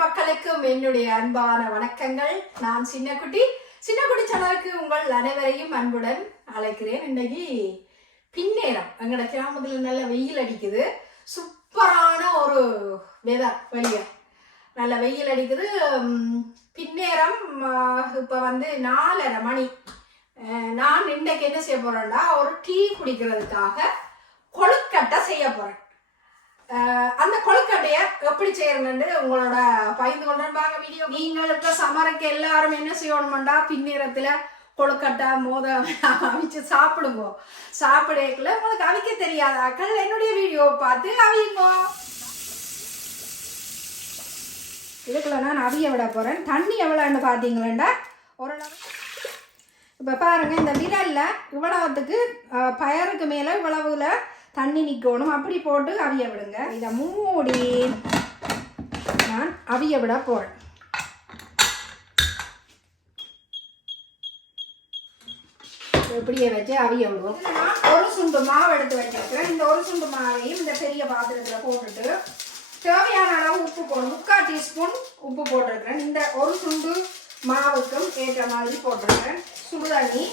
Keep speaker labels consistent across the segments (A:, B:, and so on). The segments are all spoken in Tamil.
A: மக்களுக்கும் என்னுடைய அன்பான வணக்கங்கள். நான் சின்னக்குட்டி. சின்னக்குடி சேனலுக்கு உங்கள் அனைவரையும் அன்புடன் அழைக்கிறேன். இன்னைக்கு பின்னேரம். எங்களோட கிராமத்தில் நல்ல வெயில் அடிக்குது. சூப்பரான ஒரு வெதர் வெளியே. நல்ல வெயில் அடிக்குது. பின்னேரம் இப்போ வந்து நாலரை மணி. நான் இன்றைக்கு என்ன செய்ய போறேன்னா ஒரு டீ குடிக்கிறதுக்காக கொழுக்கட்டை செய்ய போறேன். அந்த கொழுக்கட்டைய எப்படி செய்யறதுன்னு உங்களோட பகிர்ந்து கொண்டாங்க வீடியோ நீங்களுக்கு சமரக்கு எல்லாரும் என்ன செய்யணும்டா? பின்னிறத்துல கொழுக்கட்டை மோத அவிச்சு சாப்பிடுங்க. சாப்பிடக்குள்ள உங்களுக்கு அவிக்க தெரியாதாக்கள் என்னுடைய வீடியோவை பார்த்து அவியுங்க. இதுக்குள்ள நான் அவிய விட போறேன். தண்ணி எவ்வளோன்னு பார்த்தீங்களேண்டா ஒரு இப்போ பாருங்க இந்த விரலில் இவ்வளவுத்துக்கு பயருக்கு மேலே இவ்வளவுல தண்ணி நிற்கணும் அப்படி போட்டு அவிய விடுங்க. இதை மூடி நான் அவிய விட போகிறேன் இப்படியே வச்சு அவிய விடுவோம். நான் ஒரு சுண்டு மாவு எடுத்து வச்சிருக்கேன் இந்த ஒரு சுண்டு மாவையும் இந்த பெரிய பாத்திரத்தில் போட்டுட்டு தேவையான அளவு உப்பு போடணும். முக்கால் டீஸ்பூன் உப்பு போட்டிருக்கிறேன். இந்த ஒரு சுண்டு மாவுக்கும் ஏற்ற மாதிரி போட்டிருக்கேன் சுடு தண்ணி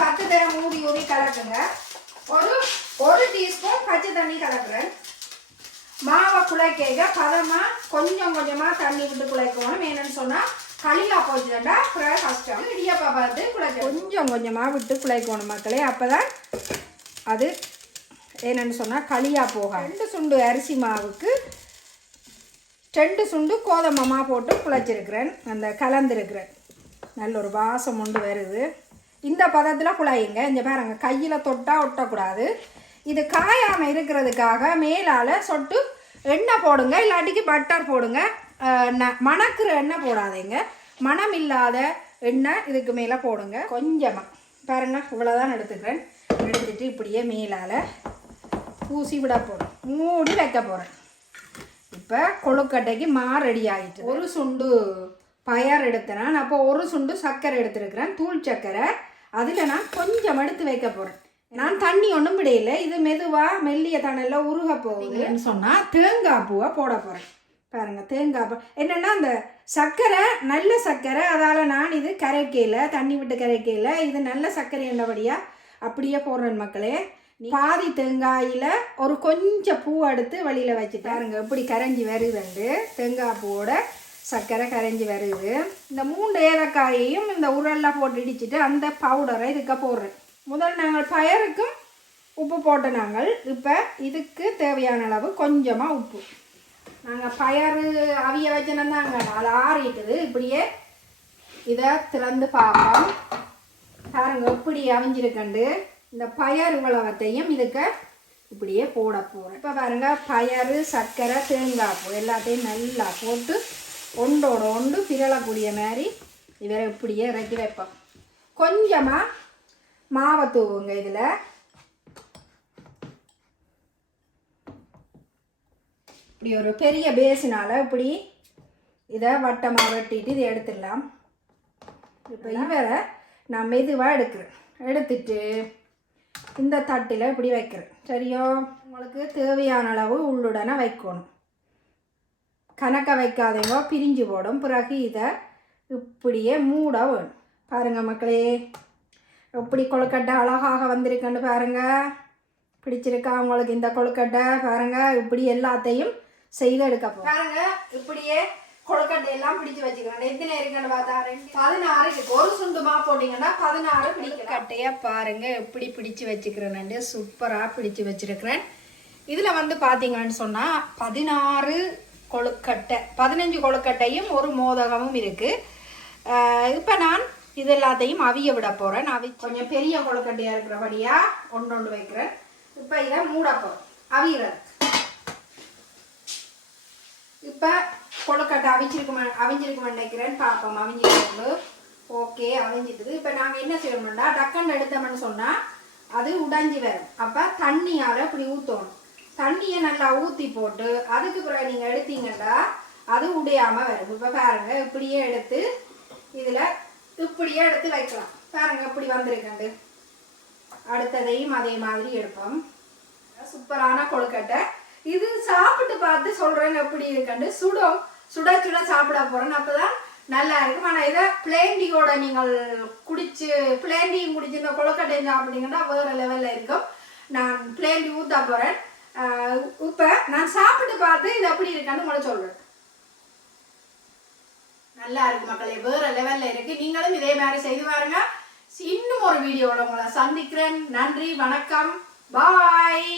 A: பத்து தரம் ஊதி ஊதி கலக்குங்க. ஒரு ஒரு டீஸ்பூன் பச்சை தண்ணி கலக்குறேன். மாவை குழைக்க பதமாக கொஞ்சம் கொஞ்சமாக தண்ணி விட்டு குழைக்கணும். என்னன்னு சொன்னால் களியா போச்சுட்டா பிறகு கஷ்டம் இடியப்பா பார்த்து குழைக்க கொஞ்சம் கொஞ்சமாக விட்டு குழைக்கணும் மக்களே. அப்பதான் அது என்னென்னு சொன்னால் களியா போக ரெண்டு சுண்டு அரிசி மாவுக்கு ரெண்டு சுண்டு கோதமமாக போட்டு குழைச்சிருக்கிறேன். அந்த கலந்துருக்கிறேன். நல்ல ஒரு வாசம் உண்டு வருது. இந்த பதத்தில் குழாயுங்க. இங்கே பாருங்க கையில் தொட்டால் ஒட்டக்கூடாது. இது காயாமல் இருக்கிறதுக்காக மேலால் சொட்டு எண்ணெய் போடுங்க இல்லாட்டிக்கு பட்டர் போடுங்க. அஹ் மணக்கிற எண்ணெய் போடாதீங்க. மனம் இல்லாத எண்ணெய் இதுக்கு மேலே போடுங்க. கொஞ்சமாக பாருங்க இவ்வளோதான் எடுத்துக்கிறேன். எடுத்துட்டு இப்படியே மேலால் பூசி விட போகிறேன் மூடி வைக்க போகிறேன் இப்போ கொழுக்கட்டைக்கு மா ரெடி ஆகிட்டு ஒரு சுண்டு பயர் எடுத்தேன். அப்போ ஒரு சுண்டு சர்க்கரை எடுத்திருக்கிறேன். தூள் சர்க்கரை. அதில் நான் கொஞ்சம் எடுத்து வைக்க போகிறேன் நான் தண்ணி ஒன்றும் விடையில இது மெதுவாக மெல்லிய தணலில் உருக போகுதுன்னு சொன்னால் தேங்காய் பூவை போட போகிறேன் பாருங்க தேங்காய் பூ. என்னென்னா அந்த சர்க்கரை நல்ல சர்க்கரை அதால் நான் இது கரைக்கையில் தண்ணி விட்டு கரைக்கையில் இது நல்ல சர்க்கரை என்றபடியாக அப்படியே போடுறேன் மக்களே. பாதி தேங்காயில் ஒரு கொஞ்சம் பூ எடுத்து வழியில் வச்சுட்டாருங்க எப்படி கரைஞ்சி வருதுண்டு தேங்காய் பூவோட சர்க்கரை கரைஞ்சி வருது. இந்த மூன்று ஏலக்காயையும் இந்த உரலில் போட்டு இடிச்சிட்டு அந்த பவுடரை இதுக்க போடுறேன். முதல் நாங்கள் பயருக்கும் உப்பு போட்ட நாங்கள். இப்போ இதுக்கு தேவையான அளவு கொஞ்சமாக உப்பு. நாங்கள் பயறு அவிய வச்சுனந்தாங்க அது ஆறிட்டுது. இப்படியே இதை திறந்து பார்ப்போம். பாருங்க இப்படி அவிஞ்சிருக்கண்டு. இந்த பயர் உலகத்தையும் இதுக்கு இப்படியே போட போகிறேன் இப்போ பாருங்கள் பயறு சர்க்கரை தேங்காய் பூ எல்லாத்தையும் நல்லா போட்டு ஒன்றோட ஒன்று திரளக்கூடிய மாதிரி இவரை இப்படியே இறக்கி வைப்போம். கொஞ்சமாக மாவை தூவுங்க இதில். இப்படி ஒரு பெரிய பேசினால் இப்படி இதை வட்டமாக வெட்டிட்டு இதை எடுத்துடலாம். இப்போ இவரை நான் மெதுவாக எடுக்கிறேன். எடுத்துட்டு இந்த தட்டில் இப்படி வைக்கிறேன். சரியோ? உங்களுக்கு தேவையான அளவு உள்ளுடனே வைக்கணும். கணக்க வைக்காதீங்க பிரிஞ்சு போடும். பிறகு இதை இப்படியே மூட வேணும். பாருங்கள் மக்களே எப்படி கொழுக்கட்டை அழகாக வந்திருக்குன்னு பாருங்கள் பிடிச்சிருக்கா உங்களுக்கு இந்த கொழுக்கட்டை? பாருங்கள் இப்படி எல்லாத்தையும் செய்து எடுக்க பாருங்கள் இப்படியே கொழுக்கட்டை எல்லாம் பிடிச்சு வச்சுக்கிறேன் எத்தனை இருக்குன்னு பார்த்தா ரெண்டு பதினாறு இருக்கு. ஒரு சுண்டுமா போட்டிங்கன்னா பதினாறு பிடிக்கட்டையா பாருங்க எப்படி பிடிச்சு வச்சுக்கிறேன் சூப்பராக பிடிச்சு வச்சிருக்கிறேன். இதில் வந்து பார்த்தீங்கன்னு சொன்னால் பதினாறு கொழுக்கட்டை. பதினஞ்சு கொழுக்கட்டையும் ஒரு மோதகமும் இருக்கு. இப்போ நான் இது எல்லாத்தையும் அவிய விட போறேன். அவி கொஞ்சம் பெரிய கொழுக்கட்டையா இருக்கிறபடியா ஒன்று ஒன்று வைக்கிறேன். இப்போ இதை மூட போறேன். அவிகிறது இப்போ கொழுக்கட்டை அவிச்சிருக்குமா அவிஞ்சிருக்குமா நினைக்கிறேன். பார்ப்போம் அவிஞ்சிருக்கு ஓகே அவிஞ்சிட்டுது. இப்போ நாங்கள் என்ன செய்யணும்னா டக்கன் எடுத்தோம்னு சொன்னால் அது உடைஞ்சி வரும். அப்போ தண்ணியால் இப்படி ஊற்றணும் தண்ணியை நல்லா ஊற்றி போட்டு அதுக்கு பிறகு நீங்கள் எடுத்தீங்கன்னா அது உடையாமல் வரும். இப்போ பாருங்க இப்படியே எடுத்து இதில் இப்படியே எடுத்து வைக்கலாம். பாருங்க இப்படி வந்திருக்கண்டு அடுத்ததையும் அதே மாதிரி எடுப்போம். சூப்பரான கொழுக்கட்டை. இது சாப்பிட்டு பார்த்து சொல்கிறேன் எப்படி இருக்குன்னு. சுடும் சுட சுட சாப்பிட போகிறேன் அப்போ தான் நல்லா இருக்கும். ஆனால் இதை பிளேண்டியோட நீங்கள் குடிச்சு பிளேண்டியும் குடிச்சு இந்த கொழுக்கட்டையும் சாப்பிட்டீங்கன்னா வேறு லெவலில் இருக்கும். நான் பிளேண்டி ஊற்ற போகிறேன் இப்ப நான் சாப்பிட்டு பார்த்து இது எப்படி இருக்கான்னு உங்களை சொல்றேன். நல்லா இருக்கு மக்களே வேற லெவல்ல இருக்கு. நீங்களும் இதே மாதிரி செய்து பாருங்க. இன்னும் ஒரு வீடியோவில் உங்களை சந்திக்கிறேன். நன்றி வணக்கம். பாய்